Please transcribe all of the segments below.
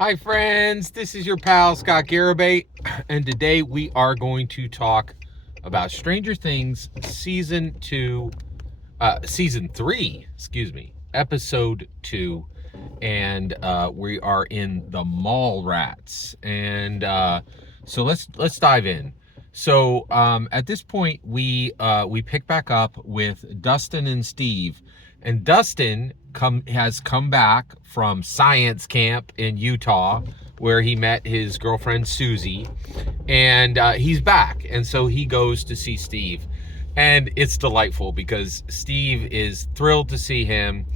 Hi friends, this is your pal Scott Garibay, and today we are going to talk about Stranger Things season 3, episode 2, and we are in the Mall Rats, and so let's dive in. So at this point, we pick back up with Dustin and Steve, and Dustin has come back from science camp in Utah, where he met his girlfriend Susie, and he's back, and so he goes to see Steve, and it's delightful because Steve is thrilled to see him.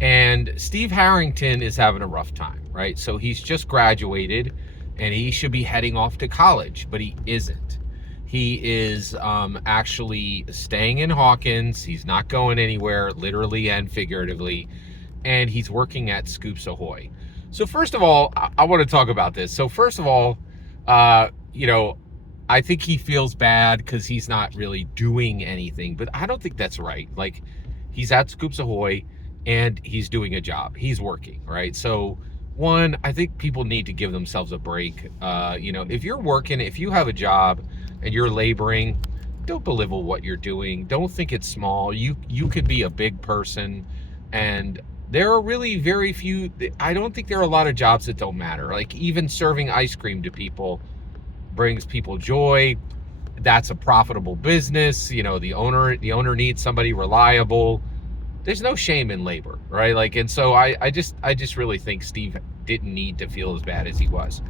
And Steve Harrington is having a rough time, right? So he's just graduated and he should be heading off to college, but he isn't. He is actually staying in Hawkins. He's not going anywhere, literally and figuratively. And he's working at Scoops Ahoy. So first of all, I want to talk about this. So first of all, I think he feels bad because he's not really doing anything, but I don't think that's right. Like, he's at Scoops Ahoy and he's doing a job. He's working, right? So one, I think people need to give themselves a break. If you're working, if you have a job and you're laboring, don't belittle what you're doing. Don't think it's small. You could be a big person, and there are really very few. I don't think there are a lot of jobs that don't matter. Like, even serving ice cream to people brings people joy. That's a profitable business. The owner needs somebody reliable. There's no shame in labor, right? Like, and so I just really think Steve didn't need to feel as bad as he was.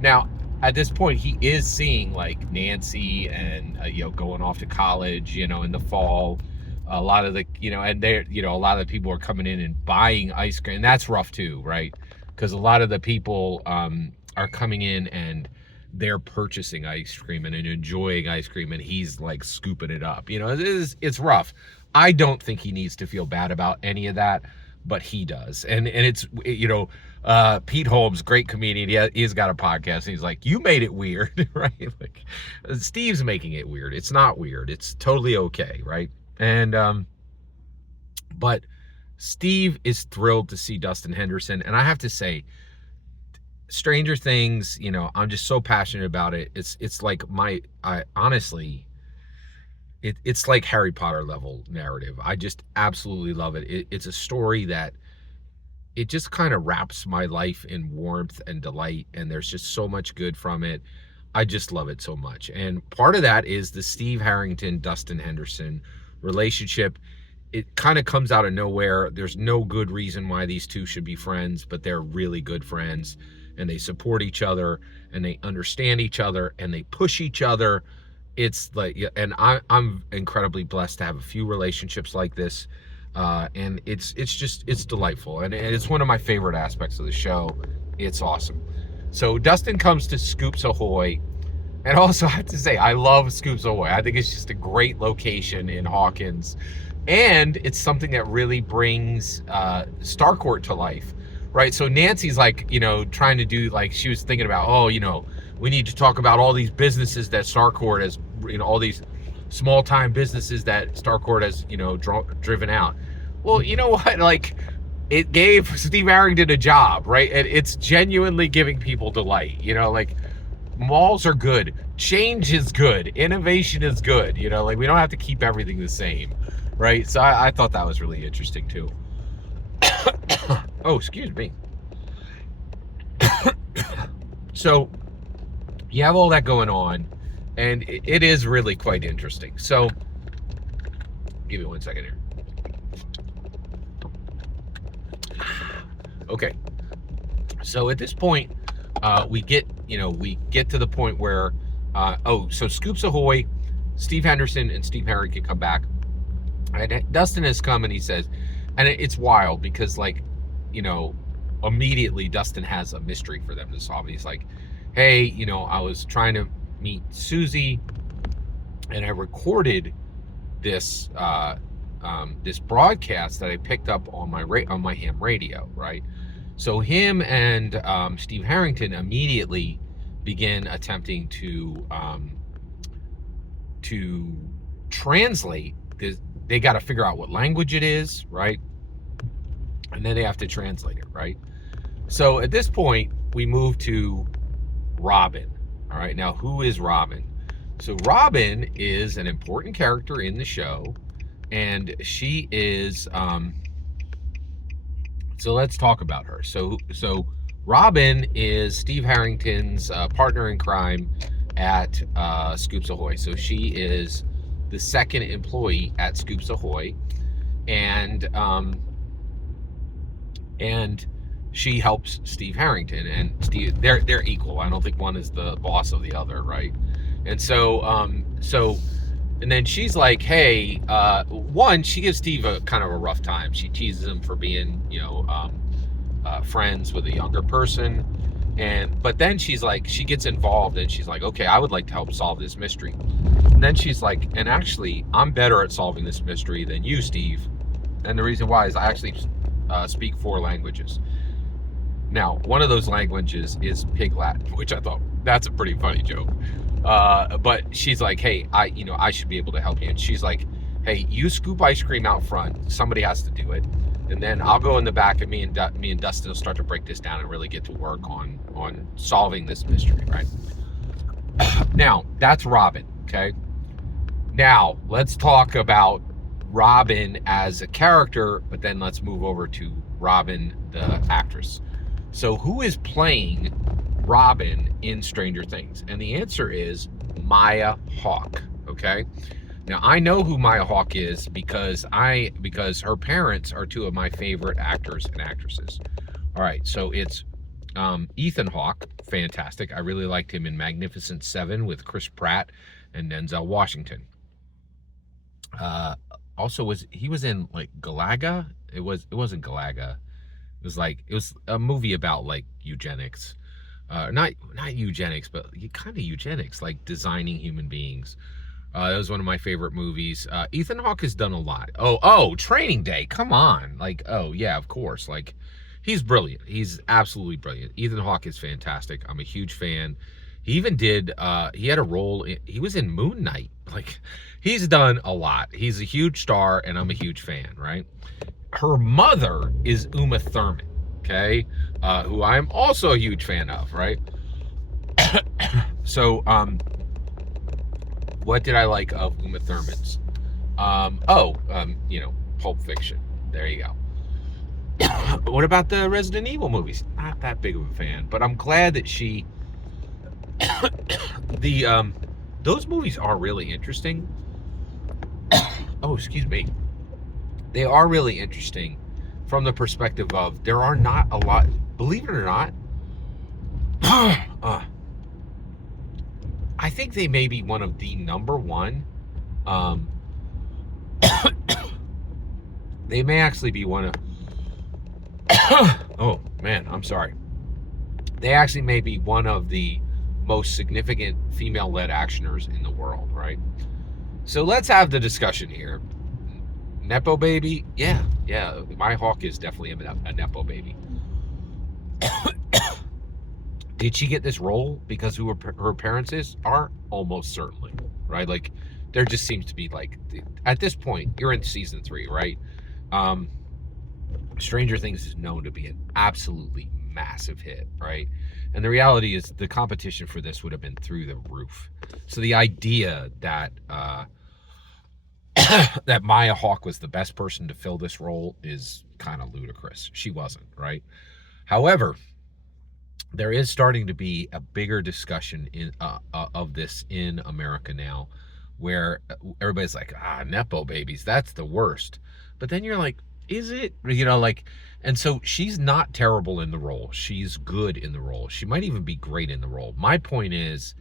Now, at this point, he is seeing like Nancy and going off to college, in the fall. A lot of the and they a lot of the people are coming in and buying ice cream, and that's rough too, right? Because a lot of the people are coming in and they're purchasing ice cream and enjoying ice cream, and he's like scooping it up. It's rough. I don't think he needs to feel bad about any of that, but he does. And it's, Pete Holmes, great comedian. He's got a podcast, and he's like, you made it weird, right? Like, Steve's making it weird. It's not weird. It's totally okay, right? And, but Steve is thrilled to see Dustin Henderson. And I have to say, Stranger Things, I'm just so passionate about it. It's like honestly, it's like Harry Potter level narrative. I just absolutely love it. It's a story that it just kind of wraps my life in warmth and delight, and there's just so much good from it. I just love it so much. And part of that is the Steve Harrington, Dustin Henderson relationship. It kind of comes out of nowhere. There's no good reason why these two should be friends, but they're really good friends, and they support each other, and they understand each other, and they push each other. It's like, and I'm incredibly blessed to have a few relationships like this, and it's delightful, and it's one of my favorite aspects of the show. It's awesome. So Dustin comes to Scoops Ahoy, and also I have to say, I love Scoops Ahoy. I think it's just a great location in Hawkins, and it's something that really brings Starcourt to life, right? So Nancy's like, trying to do, like, she was thinking about, we need to talk about all these businesses that Starcourt has, all these small time businesses that Starcourt has, driven out. Well, you know what? Like, it gave Steve Harrington a job, right? And it's genuinely giving people delight. Like, malls are good. Change is good. Innovation is good. Like, we don't have to keep everything the same, right? So I thought that was really interesting too. Oh, excuse me. So you have all that going on, and it is really quite interesting. So give me 1 second here. Okay. So at this point, we get to the point where, so Scoops Ahoy, Steve Henderson and Steve Harrington come back, and Dustin has come, and he says, and it's wild because, like, immediately Dustin has a mystery for them to solve. He's like, hey, I was trying to meet Susie, and I recorded this this broadcast that I picked up on my ham radio, right? So him and Steve Harrington immediately begin attempting to translate this. They got to figure out what language it is, right? And then they have to translate it, right? So at this point, we move to Robin. All right, now who is Robin? So Robin is an important character in the show, and she is. So let's talk about her. So Robin is Steve Harrington's partner in crime at Scoops Ahoy. So she is the second employee at Scoops Ahoy, and and she helps Steve Harrington, and Steve, they're equal. I don't think one is the boss of the other, right? And and then she's like, hey, one, she gives Steve a kind of a rough time. She teases him for being, friends with a younger person. But then she's like, she gets involved and she's like, okay, I would like to help solve this mystery. And then she's like, and actually, I'm better at solving this mystery than you, Steve. And the reason why is I actually speak 4 languages. Now, one of those languages is Pig Latin, which I thought that's a pretty funny joke. But she's like, hey, I should be able to help you. And she's like, hey, you scoop ice cream out front. Somebody has to do it. And then I'll go in the back, and me and Dustin will start to break this down and really get to work on solving this mystery, right? Now, that's Robin, okay? Now, let's talk about Robin as a character, but then let's move over to Robin, the actress. So who is playing Robin in Stranger Things? And the answer is Maya Hawke, okay? Now, I know who Maya Hawke is because her parents are 2 of my favorite actors and actresses. All right, so it's Ethan Hawke, fantastic. I really liked him in Magnificent Seven with Chris Pratt and Denzel Washington. Also, he was in like Galaga? It wasn't Galaga. It was a movie about like eugenics. Not eugenics, but kind of eugenics, like designing human beings. That was one of my favorite movies. Ethan Hawke has done a lot. Oh, Training Day. Come on. Like, oh yeah, of course. Like, he's brilliant. He's absolutely brilliant. Ethan Hawke is fantastic. I'm a huge fan. He even did, he had a role, he was in Moon Knight. Like, he's done a lot. He's a huge star, and I'm a huge fan, right? Her mother is Uma Thurman, okay? Who I'm also a huge fan of, right? So, what did I like of Uma Thurman's? Pulp Fiction. There you go. What about the Resident Evil movies? Not that big of a fan, but I'm glad that she those movies are really interesting. Oh, excuse me. They are really interesting from the perspective of there are not a lot, believe it or not. I think they may be one of the number one. They may actually be one of. Oh man, I'm sorry. They actually may be one of the most significant female-led actioners in the world, right? So let's have the discussion here. Nepo baby? Yeah. My Hawk is definitely a Nepo baby. Did she get this role because who her parents are? Almost certainly, right? Like, there just seems to be, like, at this point, you're in season 3, right? Stranger Things is known to be an absolutely massive hit, right? And the reality is the competition for this would have been through the roof. So the idea that that Maya Hawke was the best person to fill this role is kind of ludicrous. She wasn't, right? However, there is starting to be a bigger discussion of this in America now, where everybody's like, Nepo babies, that's the worst. But then you're like, is it? And so she's not terrible in the role. She's good in the role. She might even be great in the role. My point is,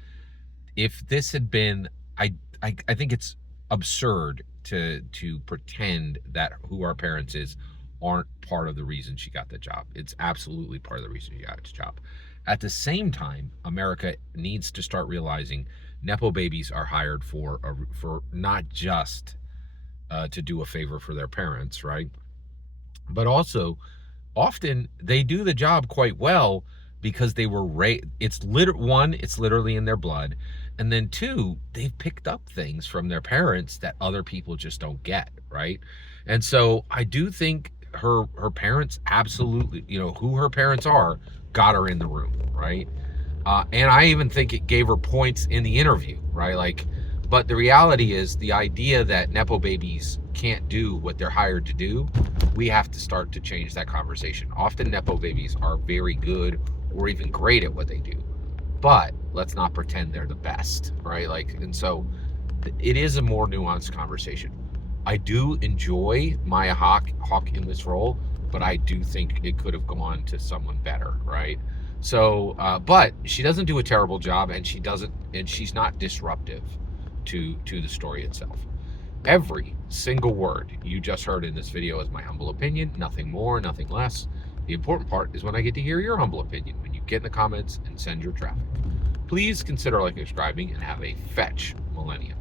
if this had been, I think it's absurd to pretend that who our parents is aren't part of the reason she got the job. It's absolutely part of the reason she got the job. At the same time, America needs to start realizing Nepo babies are hired for not just to do a favor for their parents, right? But also, often they do the job quite well because they were it's literally in their blood, and then 2, they've picked up things from their parents that other people just don't get, right? And so I do think her parents absolutely, who her parents are, got her in the room, right? And I even think it gave her points in the interview, right? Like, but the reality is the idea that Nepo babies can't do what they're hired to do, we have to start to change that conversation. Often Nepo babies are very good or even great at what they do, but let's not pretend they're the best, right? Like, and so it is a more nuanced conversation. I do enjoy Maya Hawke in this role, but I do think it could have gone to someone better, right? So, but she doesn't do a terrible job, and she's not disruptive to the story itself. Every single word you just heard in this video is my humble opinion, nothing more, nothing less. The important part is when I get to hear your humble opinion, when you get in the comments and send your traffic. Please consider like subscribing and have a fetch millennium.